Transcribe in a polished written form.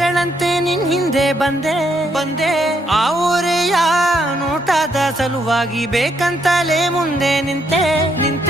ನೆರಳಂತೆ ನಿನ್ ಹಿಂದೆ ಬಂದೆ ಆ ಊರೆಯ ನೋಟದ ಸಲುವಾಗಿ ಬೇಕಂತಲೇ ಮುಂದೆ ನಿಂತೆ